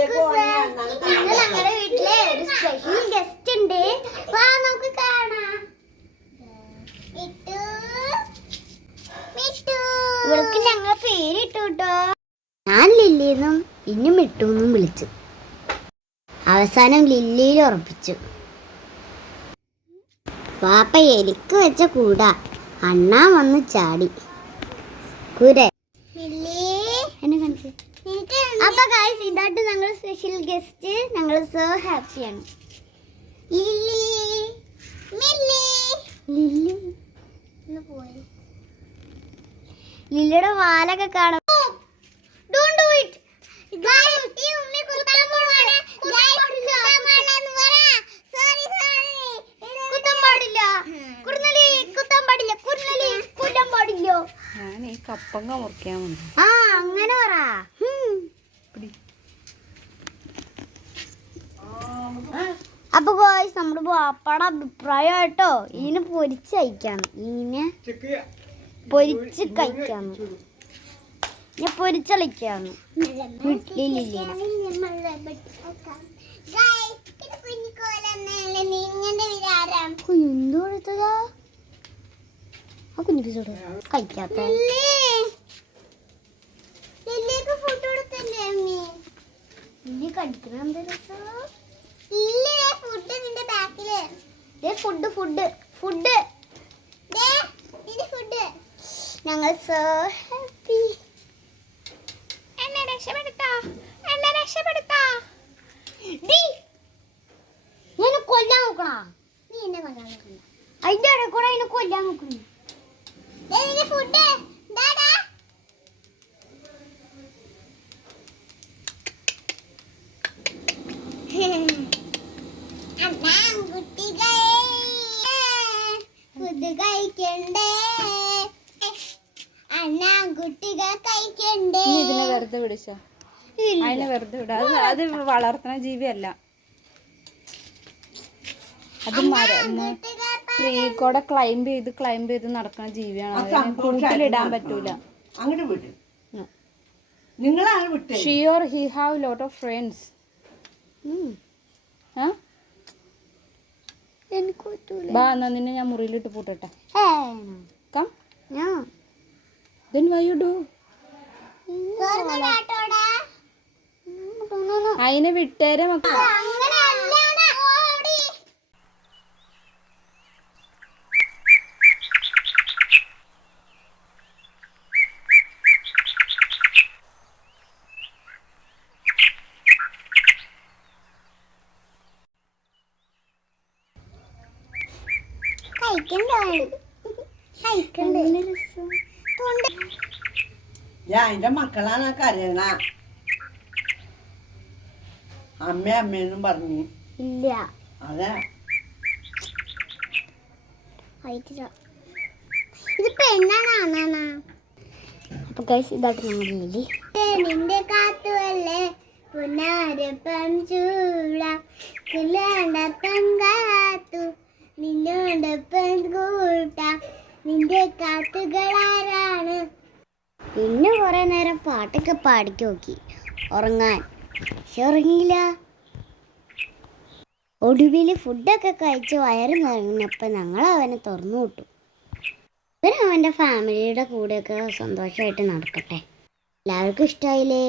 ഞങ്ങളുടെ വീട്ടിലെ ഒരു സ്പെഷ്യൽ ഗസ്റ്റ് ഉണ്ട്. വാ നമുക്ക് കാണാം. ഇവൾക്ക് ഞങ്ങൾ പേരിട്ടു കേട്ടോ. ഞാൻ ലില്ലിന്നും പിന്നെ മിട്ടുന്നും വിളിച്ചു. അവസാനം ലില്ലിയിൽ ഉറപ്പിച്ചു. പാപ്പ എനിക്ക് വെച്ച കൂടാ അണ്ണാ വന്ന് ചാടി കൂര എന്നെ കാണിച്ചു. അപ്പൊ ഗൈസ് ഇതായിട്ട് ഞങ്ങൾ സ്പെഷ്യൽ ഗസ്റ്റ്. ഞങ്ങൾ സോ ഹാപ്പിയാണ്. ലില്ലിയുടെ വാലൊക്കെ കാണാം. Don't do it. Guys, ഈ ഉമ്മി കുത്താൻ പോവാണ്. Sorry. കുത്താൻ പാടില്ല. കുറുനലി കുത്താൻ പാടില്ല. കുറുനലി കുത്താൻ പാടില്ല. ഞാൻ ഈ കപ്പങ്ങ മുറിക്കാൻ വന്നു. ആ അങ്ങനെ പറ. അപ്പൊ ഗോയ്സ് നമ്മുടെ പാപ്പയുടെ അഭിപ്രായം കേട്ടോ ഇതിനെ പൊരിച്ച് കഴിക്കാന്ന്. ഇതിനെ പൊരിച്ച് കഴിക്കാന്ന്. ഞാൻ പൊരിച്ചളിക്കാന്ന്. എന്തോടുത്തതാ ആ കുഞ്ഞിപ്പിച്ചോട് കഴിക്കാത്ത ഞങ്ങൾ സോ ഹാപ്പി. എന്നെ രക്ഷപ്പെടുത്താ. ഞാൻ കൊല്ലാൻ നോക്കണ. നീ എന്നെ കൊല്ലാൻ നോക്കണ. അതിന്റെ ഇടയിൽ കൂടെ അതിനെ കൊല്ലാൻ നോക്കണു. ഫുഡ് കഴിക്കണ്ടേ. കുട്ടികൾ കഴിക്കണ്ടേ. ഇതിനെ വെറുതെ വിളിച്ചോ? അതിനെ വെറുതെ വിട. അത് വളർത്തുന്ന ജീവിയല്ല. അത് ട്രീ കൂടെ ക്ലൈംബ് ചെയ്ത് നടക്കുന്ന ജീവിയാണ്. കൂട്ടിലിടാൻ പറ്റൂല. She or he have lot of friends. ബാ എന്നാ നിന്നെ ഞാൻ മുറിയിലിട്ട് പൂട്ടട്ടെ. Come. Then why you do? അതിനെ വിട്ടേരെ മക്കളെ. എന്റെ മക്കളാണ് കരയണ. അമ്മയെന്നും പറഞ്ഞു. ഇല്ല അതെ ഇത് പെണ്ണാണ്. അപ്പൊ ഗൈസ് ഇതായിട്ട് നമ്മളില്ലേ നിന്റെ കാത്തുവല്ലേ പുനരപ്പം ചൂടാണ്ടപ്പം കാത്തു നിന്നോടൊപ്പം കൂട്ടാ നിന്റെ കാത്തുകളാരാണ്. പിന്നെ കുറെ നേരം പാട്ടൊക്കെ പാടിക്ക് നോക്കി ഉറങ്ങാൻ. പക്ഷെ ഉറങ്ങിയില്ല. ഒടുവിൽ ഫുഡൊക്കെ കഴിച്ച് വയറ് നിറങ്ങിയപ്പോൾ ഞങ്ങൾ അവനെ തുറന്നു വിട്ടു. അവൻ അവൻ്റെ ഫാമിലിയുടെ കൂടെയൊക്കെ സന്തോഷമായിട്ട് നടക്കട്ടെ. എല്ലാവർക്കും ഇഷ്ടമായില്ലേ?